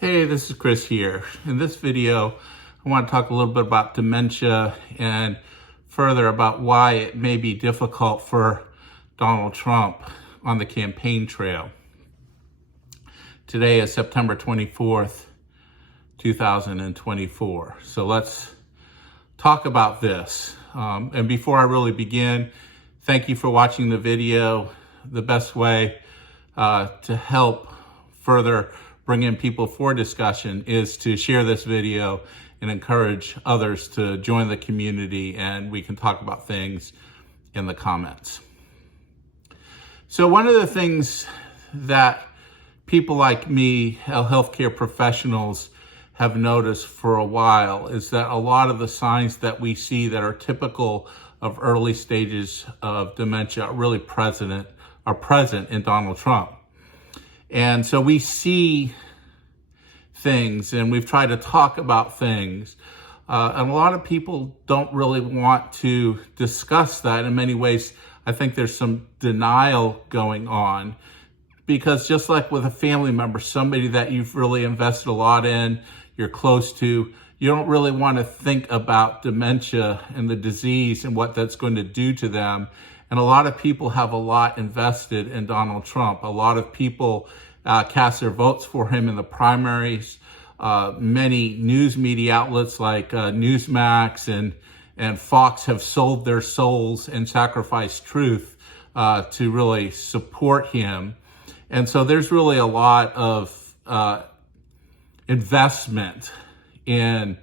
Hey, this is Chris here. In this video, I want to talk a little bit about dementia and further about why it may be difficult for Donald Trump on the campaign trail. Today is September 24th, 2024. So let's talk about this. And before I really begin, thank you for watching the video. The best way to help further bring in people for discussion is to share this video and encourage others to join the community, and we can talk about things in the comments. So one of the things that people like me, healthcare professionals, have noticed for a while is that a lot of the signs that we see that are typical of early stages of dementia are present in Donald Trump. And so we see things and we've tried to talk about things. And a lot of people don't really want to discuss that. In many ways, I think there's some denial going on, because just like with a family member, somebody that you've really invested a lot in, you're close to, you don't really want to think about dementia and the disease and what that's going to do to them. And a lot of people have a lot invested in Donald Trump. A lot of people cast their votes for him in the primaries. Many news media outlets like Newsmax and Fox have sold their souls and sacrificed truth to really support him. And so there's really a lot of investment in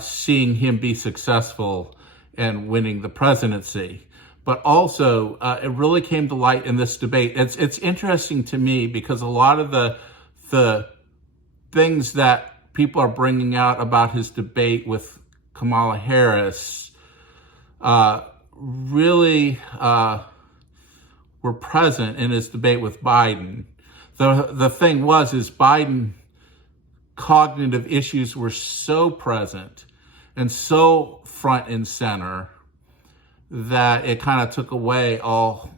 seeing him be successful and winning the presidency. But also, it really came to light in this debate. It's interesting to me because a lot of the things that people are bringing out about his debate with Kamala Harris really were present in his debate with Biden. The thing is Biden cognitive issues were so present and so front and center that it kind of took away all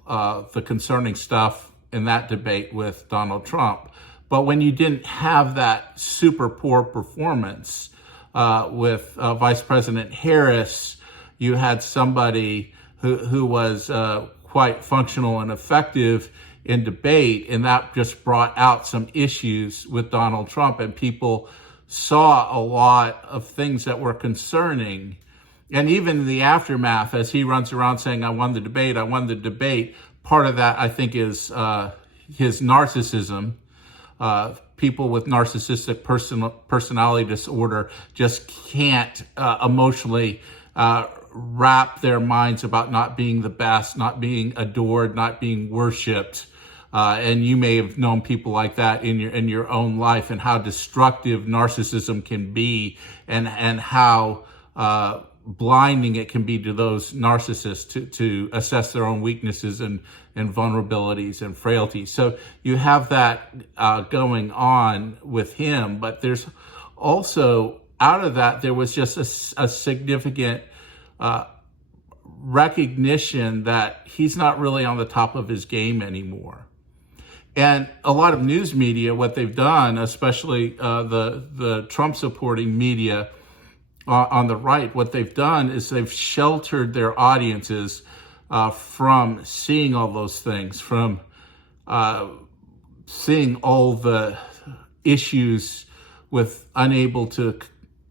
the concerning stuff in that debate with Donald Trump. But when you didn't have that super poor performance with Vice President Harris, you had somebody who was quite functional and effective in debate, and that just brought out some issues with Donald Trump, and people saw a lot of things that were concerning. And even the aftermath, as he runs around saying, I won the debate, part of that, I think, is his narcissism. People with narcissistic personality disorder just can't emotionally wrap their minds about not being the best, not being adored, not being worshipped. And you may have known people like that in your own life, and how destructive narcissism can be, and how blinding it can be to those narcissists to assess their own weaknesses and vulnerabilities and frailties. So you have that going on with him, but there's also, out of that, there was just a significant recognition that he's not really on the top of his game anymore. And a lot of news media, what they've done, especially the Trump supporting media, on the right, what they've done is they've sheltered their audiences from seeing all those things, from seeing all the issues with unable to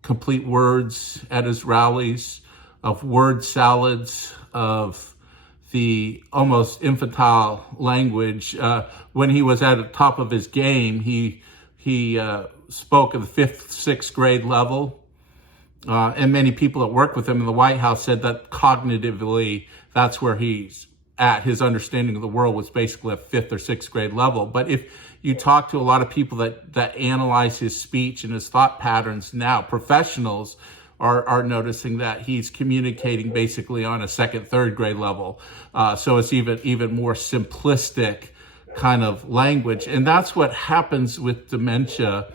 complete words at his rallies, of word salads, of the almost infantile language. When he was at the top of his game, he spoke at the 5th, 6th grade level. And many people that worked with him in the White House said that cognitively, that's where he's at. His understanding of the world was basically a 5th or 6th grade level. But if you talk to a lot of people that analyze his speech and his thought patterns now, professionals are noticing that he's communicating basically on a 2nd, 3rd grade level. So it's even more simplistic kind of language. And that's what happens with dementia,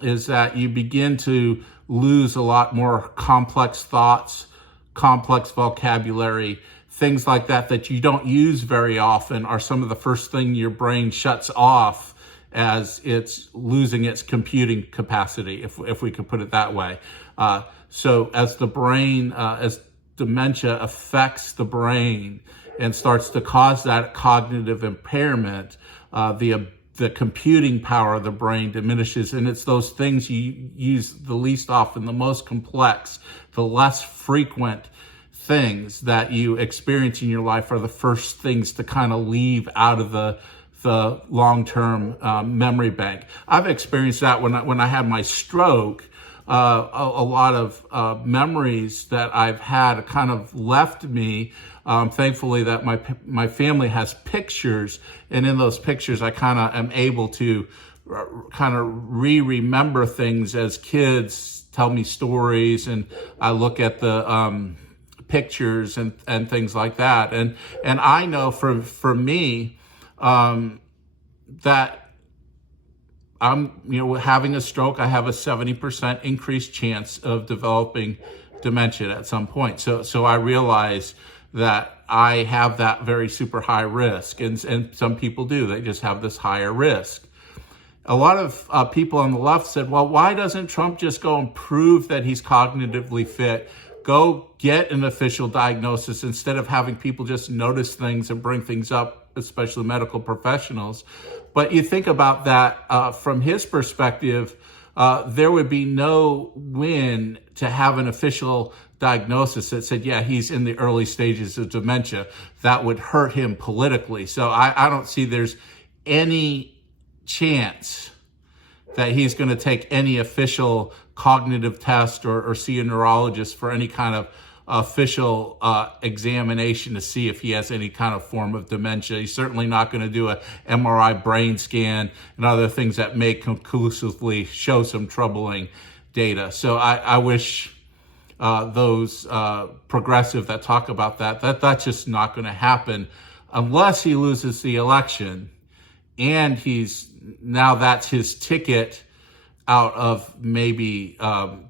is that you begin to lose a lot more complex thoughts, complex vocabulary, things like that you don't use very often are some of the first thing your brain shuts off as it's losing its computing capacity, if we could put it that way. So as the brain, as dementia affects the brain and starts to cause that cognitive impairment, the computing power of the brain diminishes, and it's those things you use the least often, the most complex, the less frequent things that you experience in your life are the first things to kind of leave out of the long-term memory bank. I've experienced that when I had my stroke. A lot of memories that I've had kind of left me. Thankfully that my family has pictures, and in those pictures I kind of am able to kind of remember things as kids tell me stories, and I look at the pictures and things like that. And I know for me that I'm, having a stroke, I have a 70% increased chance of developing dementia at some point. So I realize that I have that very super high risk, and some people do. They just have this higher risk. A lot of people on the left said, well, why doesn't Trump just go and prove that he's cognitively fit? Go get an official diagnosis instead of having people just notice things and bring things up, especially medical professionals. But you think about that from his perspective, there would be no win to have an official diagnosis that said, yeah, he's in the early stages of dementia. That would hurt him politically. So I don't see there's any chance that he's going to take any official cognitive test or see a neurologist for any kind of official examination to see if he has any kind of form of dementia. He's certainly not going to do a MRI brain scan and other things that may conclusively show some troubling data. So I wish those progressive that talk about that's just not going to happen unless he loses the election, and that's his ticket out of maybe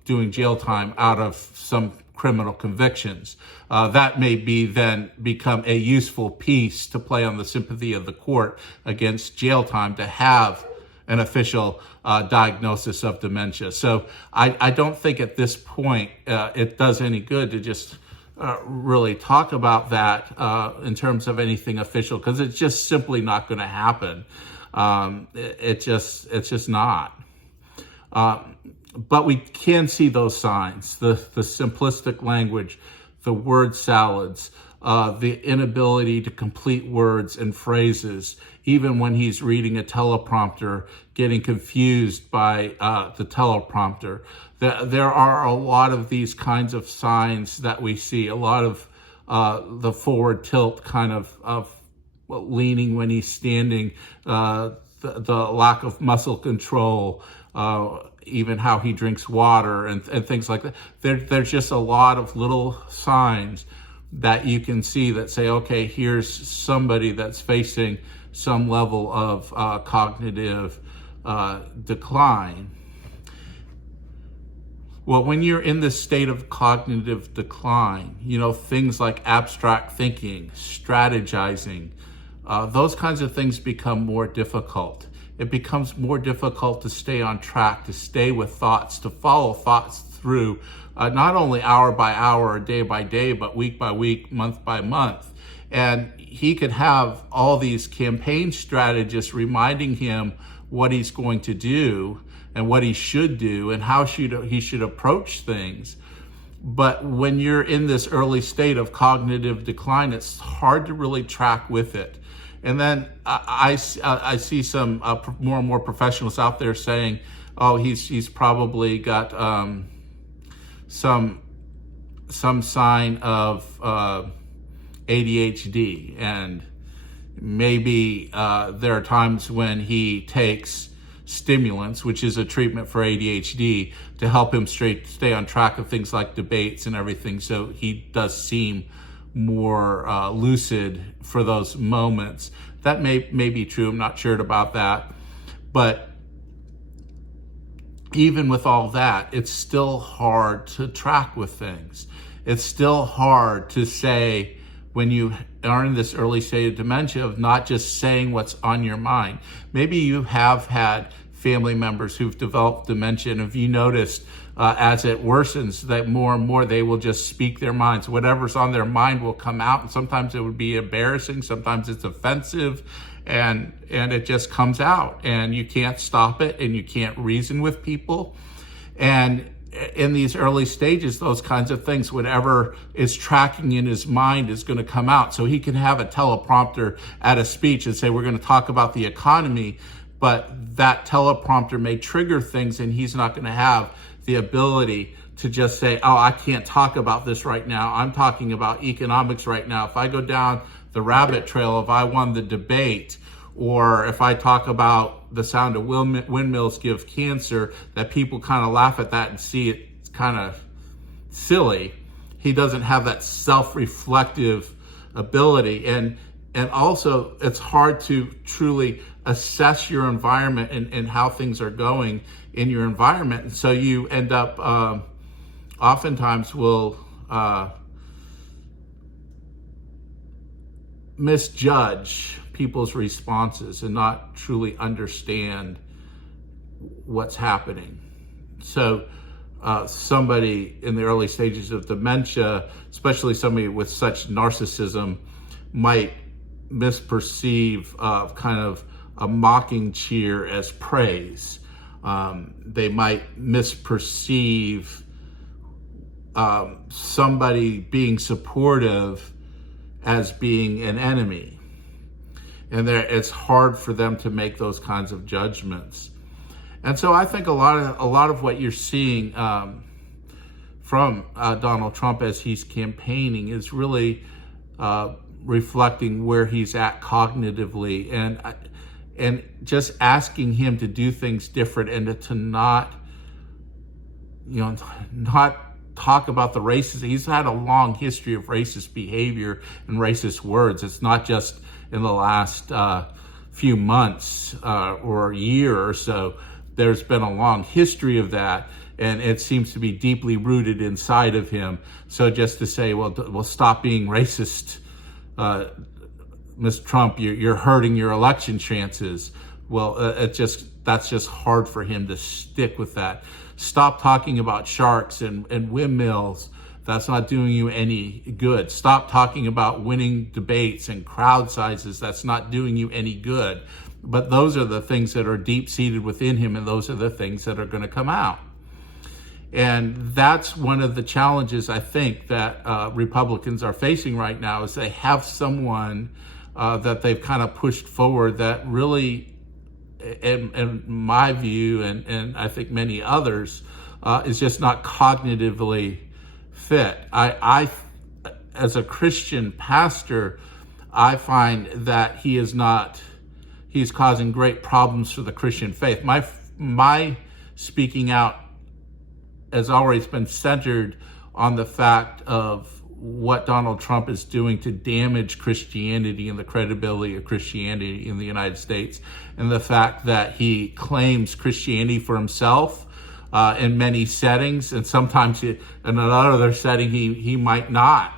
doing jail time out of some criminal convictions. That may then become a useful piece to play on the sympathy of the court against jail time to have an official diagnosis of dementia. So I don't think at this point it does any good to just really talk about that in terms of anything official, because it's just simply not going to happen. It's just not. But we can see those signs, the simplistic language, the word salads, the inability to complete words and phrases, even when he's reading a teleprompter, getting confused by the teleprompter. There are a lot of these kinds of signs that we see, a lot of the forward tilt kind of leaning when he's standing, the lack of muscle control, even how he drinks water and things like that. There's just a lot of little signs that you can see that say, okay, here's somebody that's facing some level of cognitive decline. Well, when you're in this state of cognitive decline, things like abstract thinking, strategizing, those kinds of things become more difficult. It becomes more difficult to stay on track, to stay with thoughts, to follow thoughts through, not only hour by hour or day by day, but week by week, month by month. And he could have all these campaign strategists reminding him what he's going to do and what he should do and how he should approach things. But when you're in this early state of cognitive decline, it's hard to really track with it. And then I see some more and more professionals out there saying, oh, he's probably got some sign of ADHD, and maybe there are times when he takes stimulants, which is a treatment for ADHD, to help him stay on track of things like debates and everything. So he does seem more lucid for those moments. That may be true. I'm not sure about that. But even with all that, it's still hard to track with things. It's still hard to say when you are in this early stage of dementia, of not just saying what's on your mind. Maybe you have had family members who've developed dementia, and have you noticed as it worsens that more and more they will just speak their minds. Whatever's on their mind will come out, and sometimes it would be embarrassing, sometimes it's offensive, and it just comes out, and you can't stop it, and you can't reason with people. And in these early stages, those kinds of things, whatever is tracking in his mind is going to come out. So he can have a teleprompter at a speech and say, we're going to talk about the economy, but that teleprompter may trigger things, and he's not going to have the ability to just say, oh, I can't talk about this right now. I'm talking about economics right now. If I go down the rabbit trail, if I won the debate, or if I talk about the sound of windmills give cancer, that people kind of laugh at that and see it's kind of silly. He doesn't have that self-reflective ability. And also, it's hard to truly assess your environment and how things are going in your environment. And so you end up oftentimes will misjudge people's responses and not truly understand what's happening. So somebody in the early stages of dementia, especially somebody with such narcissism, might misperceive kind of a mocking cheer as praise. They might misperceive somebody being supportive as being an enemy. And it's hard for them to make those kinds of judgments. And so I think a lot of what you're seeing from Donald Trump as he's campaigning is really reflecting where he's at cognitively, and just asking him to do things different, and to not talk about the racism. He's had a long history of racist behavior and racist words. It's not just in the last few months or year or so. There's been a long history of that, and it seems to be deeply rooted inside of him. So just to say, well, stop being racist, Mr. Trump, you're hurting your election chances. Well, that's just hard for him to stick with that. Stop talking about sharks and windmills. That's not doing you any good. Stop talking about winning debates and crowd sizes. That's not doing you any good. But those are the things that are deep-seated within him, and those are the things that are going to come out. And that's one of the challenges, I think, that Republicans are facing right now, is they have someone that they've kind of pushed forward that really, in my view, and I think many others, is just not cognitively fit. I, as a Christian pastor, I find that he's causing great problems for the Christian faith. My speaking out has always been centered on the fact of what Donald Trump is doing to damage Christianity and the credibility of Christianity in the United States, and the fact that he claims Christianity for himself in many settings, and sometimes in another setting he might not.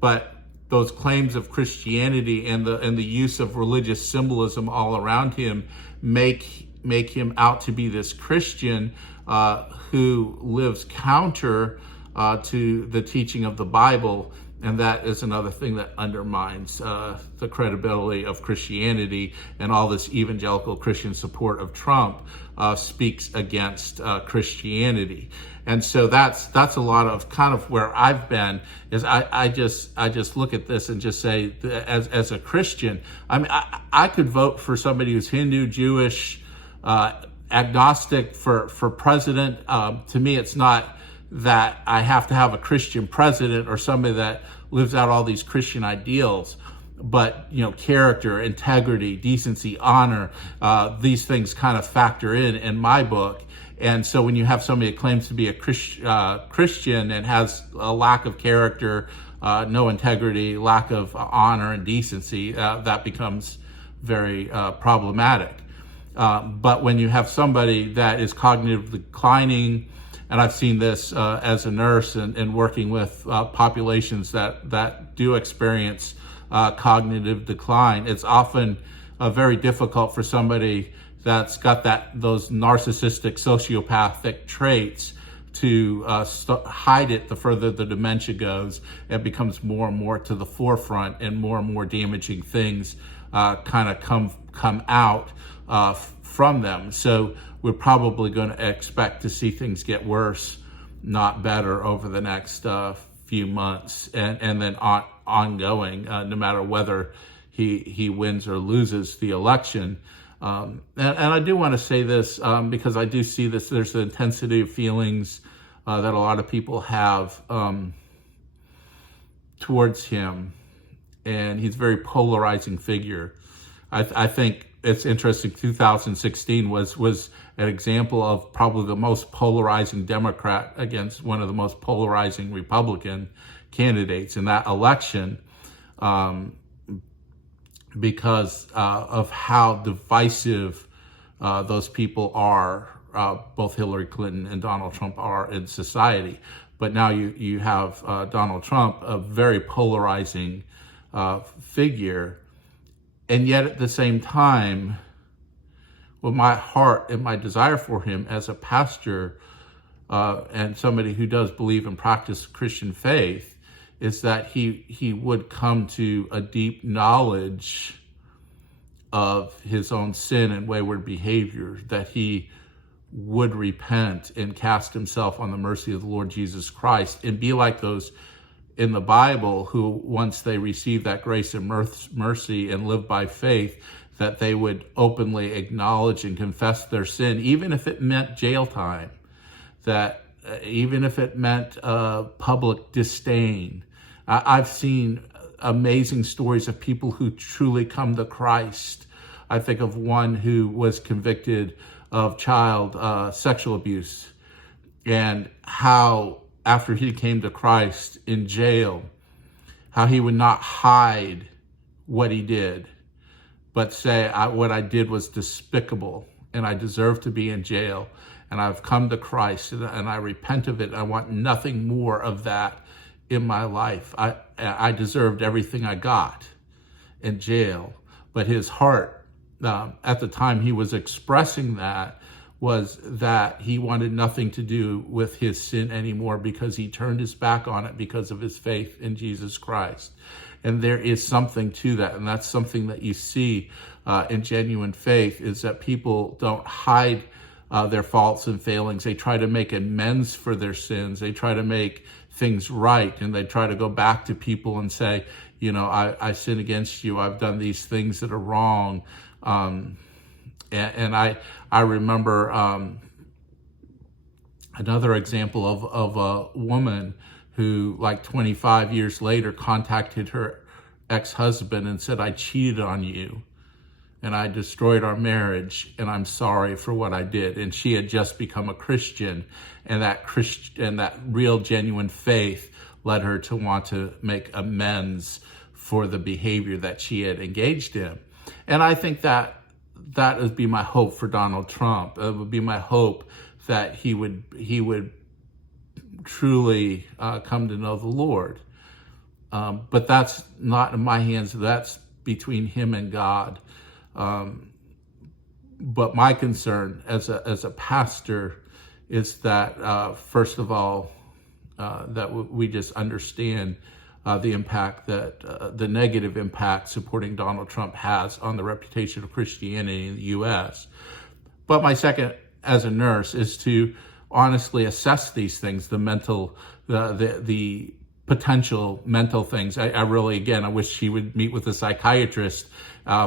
But those claims of Christianity and the use of religious symbolism all around him make him out to be this Christian who lives counter to the teaching of the Bible. And that is another thing that undermines the credibility of Christianity, and all this evangelical Christian support of Trump speaks against Christianity. And so that's a lot of kind of where I've been, is I just look at this and just say, as a Christian, I mean, I could vote for somebody who's Hindu, Jewish, agnostic for president. To me, it's not that I have to have a Christian president or somebody that lives out all these Christian ideals, but character, integrity, decency, honor, these things kind of factor in my book. And so when you have somebody that claims to be a Christian and has a lack of character, no integrity, lack of honor and decency, that becomes very problematic. But when you have somebody that is cognitively declining, and I've seen this as a nurse and working with populations that do experience cognitive decline. It's often very difficult for somebody that's got those narcissistic sociopathic traits to hide it. The further the dementia goes, it becomes more and more to the forefront, and more damaging things kind of come out from them. So we're probably going to expect to see things get worse, not better, over the next few months, and then ongoing, no matter whether he wins or loses the election. And I do want to say this because I do see this. There's the intensity of feelings that a lot of people have towards him, and he's a very polarizing figure. I think it's interesting. 2016 was an example of probably the most polarizing Democrat against one of the most polarizing Republican candidates in that election. Because of how divisive those people are, both Hillary Clinton and Donald Trump are in society. But now you have Donald Trump, a very polarizing figure. And yet at the same time, well, my heart and my desire for him as a pastor and somebody who does believe and practice Christian faith is that he would come to a deep knowledge of his own sin and wayward behavior, that he would repent and cast himself on the mercy of the Lord Jesus Christ, and be like those in the Bible who, once they receive that grace and mercy and live by faith, that they would openly acknowledge and confess their sin, even if it meant jail time, that even if it meant public disdain. I've seen amazing stories of people who truly come to Christ. I think of one who was convicted of child sexual abuse, and how after he came to Christ in jail, how he would not hide what he did, but say, what I did was despicable and I deserve to be in jail, and I've come to Christ and I repent of it. I want nothing more of that in my life. I deserved everything I got in jail. But his heart, at the time he was expressing that, was that he wanted nothing to do with his sin anymore, because he turned his back on it because of his faith in Jesus Christ. And there is something to that, and that's something that you see in genuine faith, is that people don't hide their faults and failings. They try to make amends for their sins. They try to make things right, and they try to go back to people and say, I sin against you. I've done these things that are wrong. And I remember another example of a woman who, like 25 years later, contacted her ex-husband and said, I cheated on you and I destroyed our marriage, and I'm sorry for what I did. And she had just become a Christian, and that real genuine faith led her to want to make amends for the behavior that she had engaged in. And I think that would be my hope for Donald Trump. It would be my hope that he would truly come to know the Lord. But that's not in my hands. That's between him and God. But my concern as a pastor is that, first of all, that we just understand the impact that the negative impact supporting Donald Trump has on the reputation of Christianity in the U.S. But my second, as a nurse, is to honestly assess these things, the potential mental things. I really, again, I wish he would meet with a psychiatrist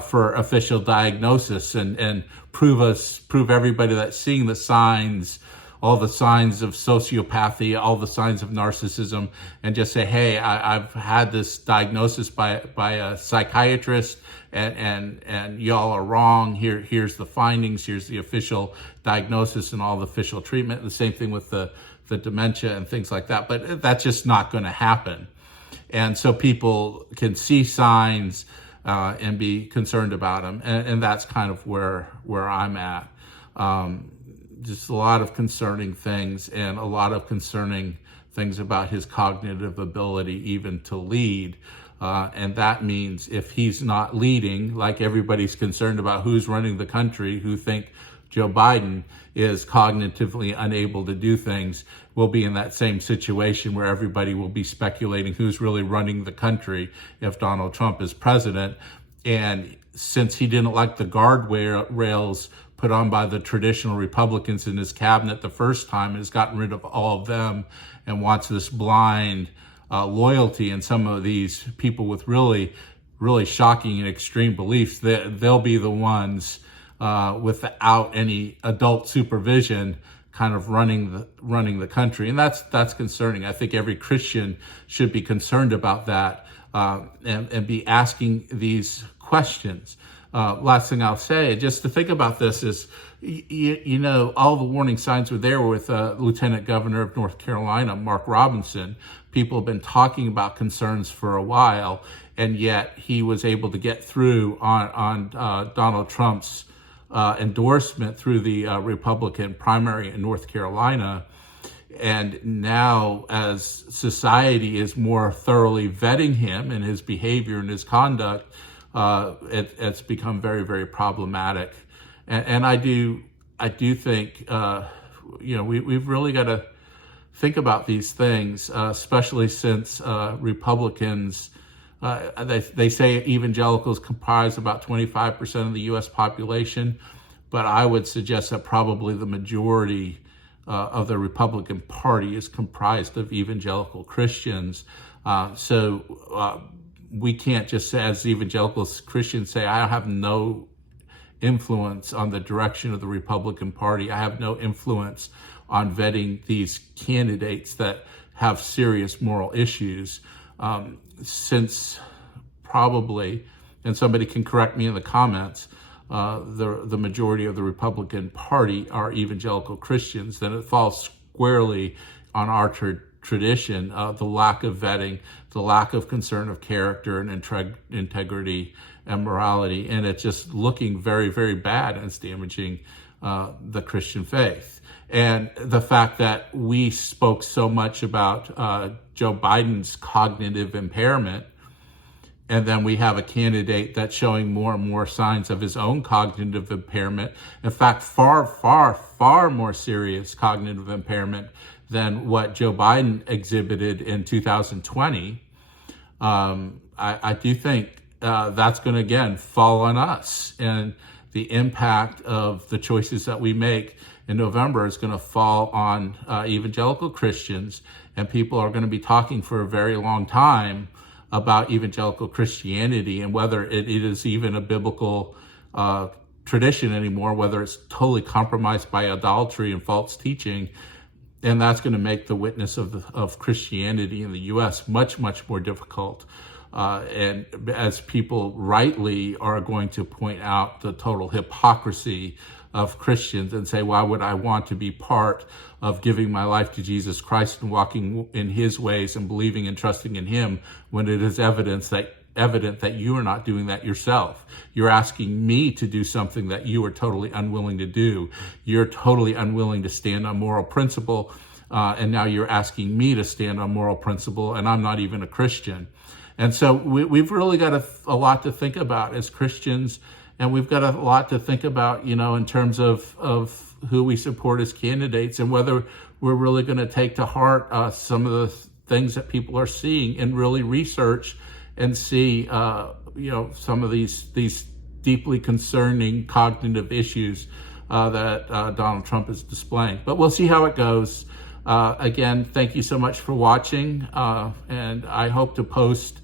for official diagnosis and prove everybody that's seeing the signs, all the signs of sociopathy, all the signs of narcissism, and just say, hey, I've had this diagnosis by a psychiatrist, and y'all are wrong. Here's the findings, here's the official diagnosis and all the official treatment. The same thing with the dementia and things like that. But that's just not going to happen. And so people can see signs and be concerned about them. And that's kind of where I'm at. just a lot of concerning things, and a lot of concerning things about his cognitive ability even to lead. And that means if he's not leading, like everybody's concerned about who's running the country, who think Joe Biden is cognitively unable to do things, we'll be in that same situation where everybody will be speculating who's really running the country if Donald Trump is president. And since he didn't like the guardrails put on by the traditional Republicans in his cabinet the first time, and has gotten rid of all of them and wants this blind loyalty in some of these people with really, really shocking and extreme beliefs, they'll be the ones without any adult supervision kind of running the country. And that's concerning. I think every Christian should be concerned about that and be asking these questions. Last thing I'll say, just to think about this, is, you know, all the warning signs were there with Lieutenant Governor of North Carolina, Mark Robinson. People have been talking about concerns for a while, and yet he was able to get through on Donald Trump's endorsement through the Republican primary in North Carolina. And now, as society is more thoroughly vetting him and his behavior and his conduct, it's become very, very problematic. And I do think, you know, we've really got to think about these things, especially since Republicans, they say evangelicals comprise about 25% of the U.S. population, but I would suggest that probably the majority of the Republican Party is comprised of evangelical Christians. So we can't just say, as evangelical Christians, say, I have no influence on the direction of the Republican Party. I have no influence on vetting these candidates that have serious moral issues. Since probably, and somebody can correct me in the comments, the majority of the Republican Party are evangelical Christians, then it falls squarely on our tradition, the lack of vetting, the lack of concern of character and integrity and morality, and it's just looking very, very bad, and it's damaging the Christian faith. And the fact that we spoke so much about Joe Biden's cognitive impairment, and then we have a candidate that's showing more and more signs of his own cognitive impairment. In fact, far, far, far more serious cognitive impairment than what Joe Biden exhibited in 2020. I do think that's going to, again, fall on us. And the impact of the choices that we make in November is going to fall on evangelical Christians, and people are going to be talking for a very long time about evangelical Christianity and whether it is even a biblical tradition anymore, whether it's totally compromised by idolatry and false teaching. And that's going to make the witness of Christianity in the U.S. much, much more difficult. And as people rightly are going to point out the total hypocrisy of Christians and say, why would I want to be part of giving my life to Jesus Christ and walking in his ways and believing and trusting in him when it is evident that you are not doing that yourself. You're asking me to do something that you are totally unwilling to do. You're totally unwilling to stand on moral principle, and now you're asking me to stand on moral principle, and I'm not even a Christian. And so we've really got a lot to think about as Christians, and we've got a lot to think about, you know, in terms of who we support as candidates, and whether we're really going to take to heart some of the things that people are seeing and really research and see, you know, some of these deeply concerning cognitive issues that Donald Trump is displaying. But we'll see how it goes. Again, thank you so much for watching, and I hope to post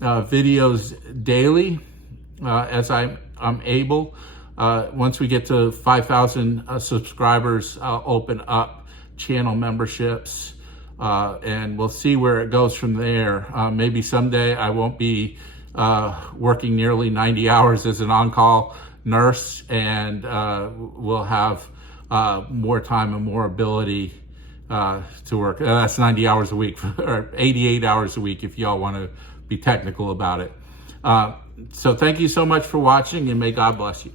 videos daily as I'm able. Once we get to 5,000 subscribers, I'll open up channel memberships. And we'll see where it goes from there. Maybe someday I won't be working nearly 90 hours as an on-call nurse, and we'll have more time and more ability to work. That's 90 hours a week, or 88 hours a week if y'all want to be technical about it. So thank you so much for watching, and may God bless you.